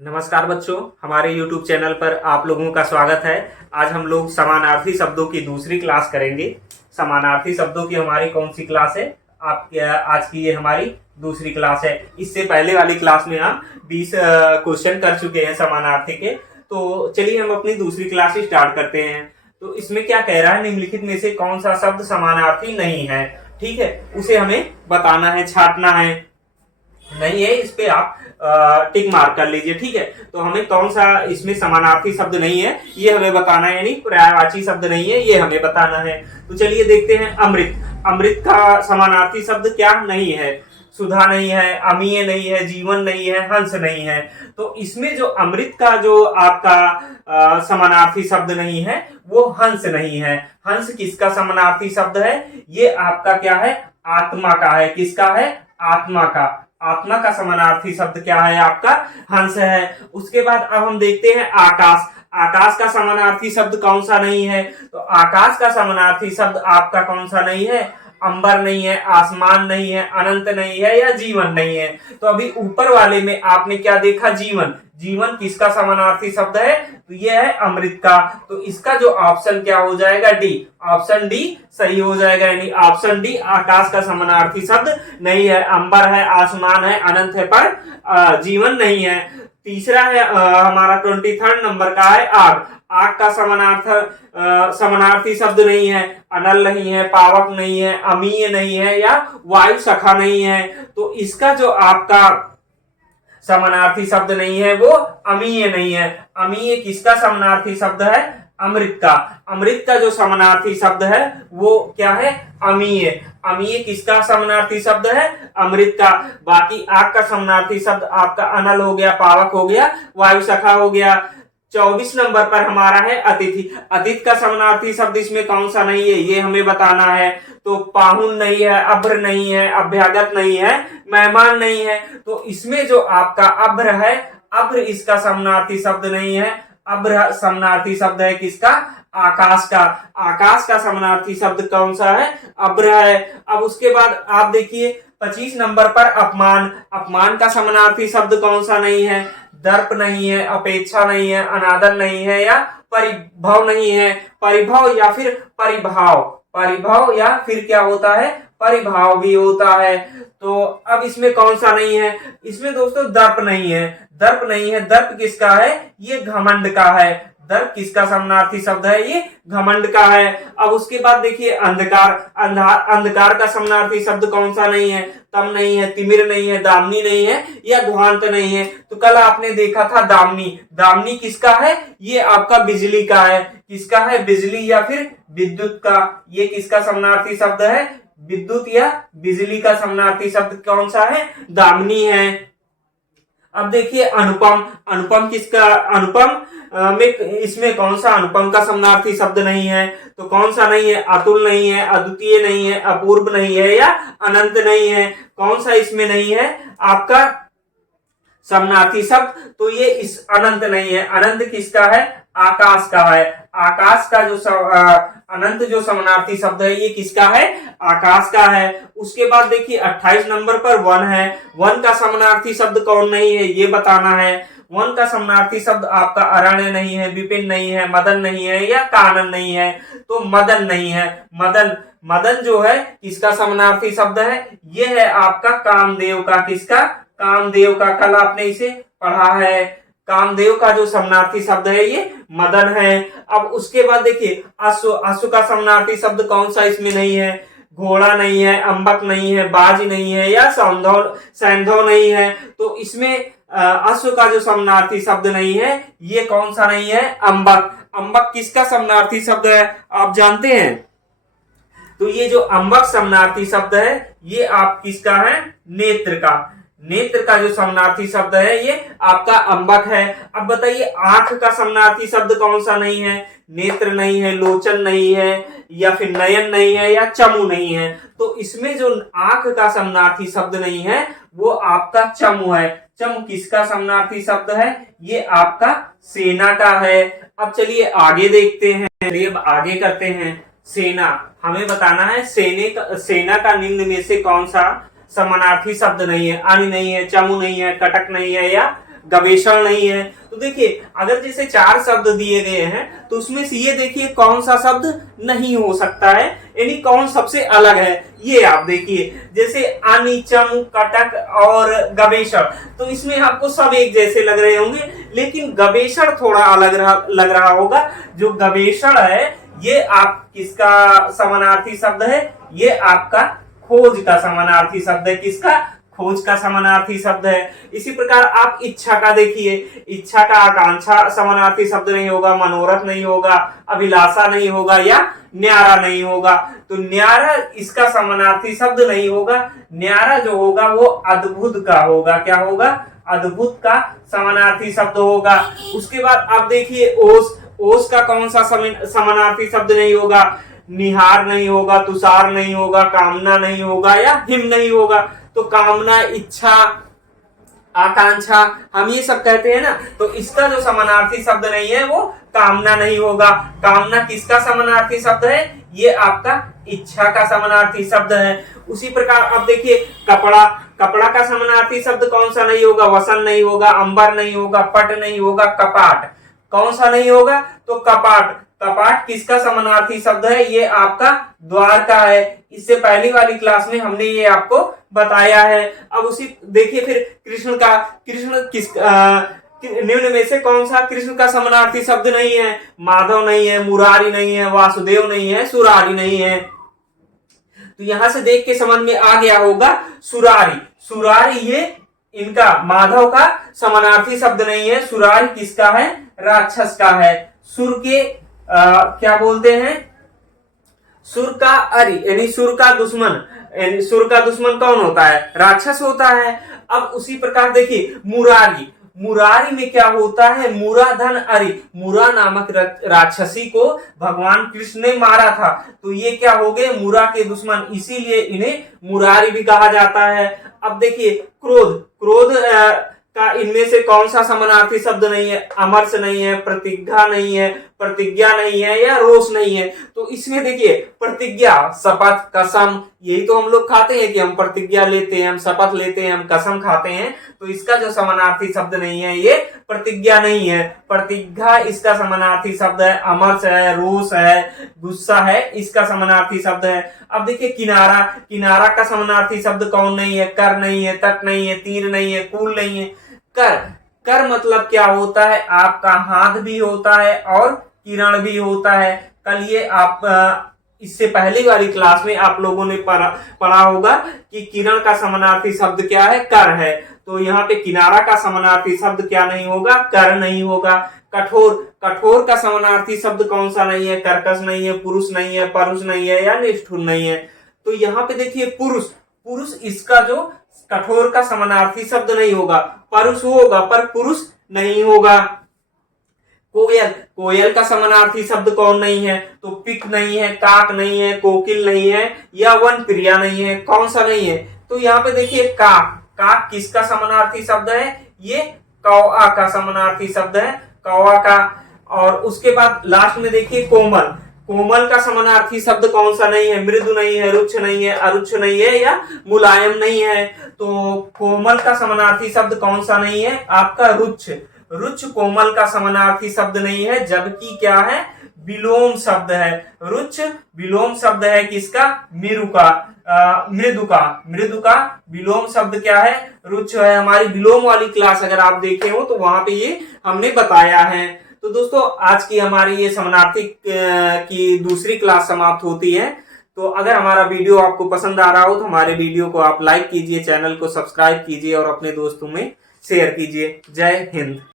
नमस्कार बच्चों, हमारे YouTube चैनल पर आप लोगों का स्वागत है। आज हम लोग समानार्थी शब्दों की दूसरी क्लास करेंगे। समानार्थी शब्दों की हमारी कौन सी क्लास है? आज की ये हमारी दूसरी क्लास है। इससे पहले वाली क्लास में हम 20 क्वेश्चन कर चुके हैं समानार्थी के। तो चलिए हम अपनी दूसरी क्लास स्टार्ट करते हैं। तो इसमें क्या कह रहा है, निम्नलिखित में से कौन सा शब्द समानार्थी नहीं है? ठीक है, उसे हमें बताना है, छांटना है। नहीं है इस पे आप टिक मार्क कर लीजिए। ठीक है, तो हमें कौन सा इसमें समानार्थी शब्द नहीं है ये हमें बताना है, यानी पर्यायवाची शब्द नहीं है ये हमें बताना है। तो चलिए देखते हैं। अमृत, अमृत का समानार्थी शब्द क्या नहीं है? सुधा नहीं है, अमीय नहीं है, जीवन नहीं है, हंस नहीं है। तो इसमें जो अमृत का जो आपका समानार्थी शब्द नहीं है वो हंस नहीं है। हंस किसका समानार्थी शब्द है? ये आपका क्या है? आत्मा का है। किसका है? आत्मा का। आत्मा का समानार्थी शब्द क्या है? आपका हंस है। उसके बाद अब हम देखते हैं आकाश। आकाश का समानार्थी शब्द कौन सा नहीं है? तो आकाश का समानार्थी शब्द आपका कौन सा नहीं है? अंबर नहीं है, आसमान नहीं है, अनंत नहीं है या जीवन नहीं है। तो अभी ऊपर वाले में आपने क्या देखा? जीवन। जीवन किसका समानार्थी शब्द है? तो ये है अमृत का। तो इसका जो ऑप्शन क्या हो जाएगा? डी। ऑप्शन डी सही हो जाएगा, यानी ऑप्शन डी आकाश का समानार्थी शब्द नहीं है। अंबर है, आसमान है, अनंत है, पर जीवन नहीं है। तीसरा है हमारा 23 नंबर का है आग। आग का समानार्थी शब्द नहीं है। अनल नहीं है, पावक नहीं है, अमीय नहीं है या वायु सखा नहीं है। तो इसका जो आपका समानार्थी शब्द नहीं है वो अमीय नहीं है। अमीय किसका समानार्थी शब्द है? अमृत का। अमृत का जो समानार्थी शब्द है वो क्या है? अमीय। अमीय किसका समानार्थी शब्द है? अमृत का। बाकी आग का समानार्थी शब्द आपका अनल हो गया, पावक हो गया, वायु सखा हो गया। 24 नंबर पर हमारा है अतिथि। अतिथि का समानार्थी शब्द इसमें कौन सा नहीं है ये हमें बताना है। तो पाहुन नहीं है, अभ्र नहीं है, अभ्यागत नहीं है, मेहमान नहीं है। तो इसमें जो आपका अभ्र है, अभ्र इसका समानार्थी शब्द नहीं है। अभ्र समानार्थी शब्द है किसका? आकाश का। आकाश का समानार्थी शब्द कौन सा है? अभ्र है। अब उसके बाद आप देखिए 25 नंबर पर अपमान। अपमान का समानार्थी शब्द कौन सा नहीं है? दर्प नहीं है, अपेक्षा नहीं है, अनादर नहीं है या परिभव नहीं है। परिभव या फिर परिभाव। परिभव या फिर क्या होता है? परिभाव भी होता है। तो अब इसमें कौन सा नहीं है? इसमें दोस्तों दर्प नहीं है। दर्प नहीं है। दर्प किसका है? ये घमंड का है। दर्प किसका समानार्थी शब्द है? ये घमंड का है। अब उसके बाद देखिए अंधकार। अंधकार का समानार्थी शब्द कौन सा नहीं है? तम नहीं है, तिमिर नहीं है, दामिनी नहीं है या ध्वांत नहीं है। तो कल आपने देखा था दामिनी। दामिनी किसका है? ये आपका बिजली का है। किसका है? बिजली या फिर विद्युत का। ये किसका समानार्थी शब्द है? विद्युत या बिजली का समानार्थी शब्द कौन सा है? दामिनी है। अब देखिए अनुपम। अनुपम किसका? अनुपम में इसमें कौन सा अनुपम का समानार्थी शब्द नहीं है? तो कौन सा नहीं है? अतुल नहीं है, अद्वितीय नहीं है, अपूर्व नहीं है या अनंत नहीं है। कौन सा इसमें नहीं है आपका समानार्थी शब्द? तो ये इस अनंत नहीं है। अनंत किसका है? आकाश का है। आकाश का जो अनंत जो समानार्थी शब्द है ये किसका है? आकाश का है। उसके बाद देखिए 28 नंबर पर वन है। वन का समानार्थी शब्द कौन नहीं है ये बताना है। वन का समानार्थी शब्द आपका अरण्य नहीं है, विपिन नहीं है, मदन नहीं है या कानन नहीं है। तो मदन नहीं है। मदन, मदन जो है किसका समानार्थी शब्द है? ये है आपका कामदेव का। किसका? कामदेव का। कल आपने इसे पढ़ा है। कामदेव का जो समानार्थी शब्द है ये मदन है। अब उसके बाद देखिए अश्व। अश्व का समानार्थी शब्द कौन सा इसमें नहीं है? घोड़ा नहीं है, अंबक नहीं है, बाज नहीं है या सैंधव नहीं है। तो इसमें अश्व का जो समानार्थी शब्द नहीं है ये कौन सा नहीं है? अंबक। अंबक किसका समानार्थी शब्द है आप जानते हैं? तो ये जो अंबक समानार्थी शब्द है ये आप किसका है? नेत्र का। नेत्र का जो समानार्थी शब्द है ये आपका अंबक है। अब बताइए आंख का समानार्थी शब्द कौन सा नहीं है? नेत्र नहीं है, लोचन नहीं है या फिर नयन नहीं है या चमू नहीं है। तो इसमें जो आंख का समानार्थी शब्द नहीं है वो आपका चमू है। चमू किसका समानार्थी शब्द है? ये आपका सेना का है। अब चलिए आगे देखते हैं। चलिए अब आगे करते हैं। सेना, हमें बताना है सेना का निम्न में से कौन सा समानार्थी शब्द नहीं है? अन नहीं है, चमू नहीं है, कटक नहीं है या गवेषण नहीं है। तो देखिए अगर जैसे 4 शब्द दिए गए हैं तो उसमें से ये देखिए कौन सा शब्द नहीं हो सकता है, यानी कौन सबसे अलग है। ये आप देखिए जैसे अनिचम, कटक और गवेषण, तो इसमें आपको सब एक जैसे लग रहे होंगे, लेकिन गवेषण थोड़ा अलग लग रहा होगा। जो गवेषण है ये आप किसका समानार्थी शब्द है? ये आपका खोज का समानार्थी शब्द है। किसका? खोज का समानार्थी शब्द है। इसी प्रकार आप इच्छा का देखिए, इच्छा का आकांक्षा समानार्थी शब्द नहीं होगा, मनोरथ नहीं होगा, अभिलाषा नहीं होगा या न्यारा नहीं होगा। तो न्यारा इसका समानार्थी शब्द नहीं होगा। न्यारा जो होगा वो अद्भुत का होगा। क्या होगा? अद्भुत का समानार्थी शब्द होगा। उसके बाद आप देखिए ओस, ओस का कौन सा समानार्थी शब्द नहीं होगा? निहार नहीं होगा, तुषार नहीं होगा, कामना नहीं होगा या हिम नहीं होगा। तो कामना, इच्छा, आकांक्षा हम ये सब कहते हैं ना, तो इसका जो समानार्थी शब्द नहीं है वो कामना नहीं होगा। कामना किसका समानार्थी शब्द है? ये आपका इच्छा का समानार्थी शब्द है। उसी प्रकार अब देखिए कपड़ा, कपड़ा का समानार्थी शब्द कौन सा नहीं होगा? वसन नहीं होगा, अंबर नहीं होगा, पट नहीं होगा, कपाट। कौन सा नहीं होगा? तो कपाट। कपाट किसका समानार्थी शब्द है? ये आपका द्वार का है। इससे पहली वाली क्लास में हमने ये आपको बताया है। अब उसी देखिए फिर कृष्ण का, कृष्ण किस निम्न में से कौन सा कृष्ण का समानार्थी शब्द नहीं है? माधव नहीं है, मुरारी नहीं है, वासुदेव नहीं है, सुरारी नहीं है। तो यहां से देख के समझ में आ गया होगा सुरारी। सुरारी ये इनका माधव का समानार्थी शब्द नहीं है। सुरारी किसका है? राक्षस का है। सुर के क्या बोलते हैं? सुर का अरि, यानी सुर का दुश्मन। सुर का दुश्मन कौन होता है? राक्षस होता है। अब उसी प्रकार देखिए मुरारी, मुरारी में क्या होता है? मुरा धन अरि, मुरा नामक राक्षसी को भगवान कृष्ण ने मारा था, तो ये क्या हो गए? मुरा के दुश्मन, इसीलिए इन्हें मुरारी भी कहा जाता है। अब देखिए क्रोध, क्रोध का इनमें से कौन सा समानार्थी शब्द नहीं है? अमर्ष नहीं है, प्रतिज्ञा नहीं है, प्रतिज्ञा नहीं है या रोष नहीं है। तो इसमें देखिए प्रतिज्ञा, शपथ, कसम, यही तो हम लोग खाते हैं कि हम प्रतिज्ञा लेते हैं, हम शपथ लेते हैं, हम कसम खाते हैं। तो इसका जो समानार्थी शब्द नहीं है ये प्रतिज्ञा नहीं है। प्रतिज्ञा इसका समानार्थी शब्द है। अमर्ष है, रोष है, गुस्सा है, इसका समानार्थी शब्द है। अब देखिए किनारा, किनारा का समानार्थी शब्द कौन नहीं है? कर नहीं है, तट नहीं है, तीर नहीं है, कूल नहीं है। कर, कर मतलब क्या होता है? आपका हाथ भी होता है और किरण भी होता है। कल ये आप इससे पहली वाली क्लास में आप लोगों ने पढ़ा होगा कि किरण का समानार्थी शब्द क्या है? कर है। तो यहाँ पे किनारा का समानार्थी शब्द क्या नहीं होगा? कर नहीं होगा। कठोर, कठोर का समानार्थी शब्द कौन सा नहीं है? कर्कश नहीं है, पुरुष नहीं है, परुष नहीं है या निष्ठुर नहीं है। तो यहाँ पे देखिए पुरुष, पुरुष इसका जो कठोर का समानार्थी शब्द नहीं होगा। परुष होगा पर पुरुष नहीं होगा। कोयल, कोयल का समानार्थी शब्द कौन नहीं है? तो पिक नहीं है, काक नहीं है, कोकिल नहीं है या वन प्रिया नहीं है। कौन सा नहीं है? तो यहाँ पे देखिए काक, काक किसका समानार्थी शब्द है? ये कौआ का समानार्थी शब्द है, कौआ का। और उसके बाद लास्ट में देखिए कोमल, कोमल का समानार्थी शब्द कौन सा नहीं है? मृदु नहीं है, रुक्ष नहीं है, अरुक्ष नहीं है या मुलायम नहीं है। तो कोमल का समानार्थी शब्द कौन सा नहीं है? आपका रुक्ष। रुक्ष कोमल का समानार्थी शब्द नहीं है, जबकि क्या है? विलोम शब्द है। रुक्ष विलोम शब्द है किसका? मेरु का, मृदु का। मृदु का विलोम शब्द क्या है? रुक्ष है। हमारी विलोम वाली क्लास अगर आप देखे हो तो वहां पे ये हमने बताया है। तो दोस्तों आज की हमारी ये समानार्थी की दूसरी क्लास समाप्त होती है। तो अगर हमारा वीडियो आपको पसंद आ रहा हो तो हमारे वीडियो को आप लाइक कीजिए, चैनल को सब्सक्राइब कीजिए और अपने दोस्तों में शेयर कीजिए। जय हिंद।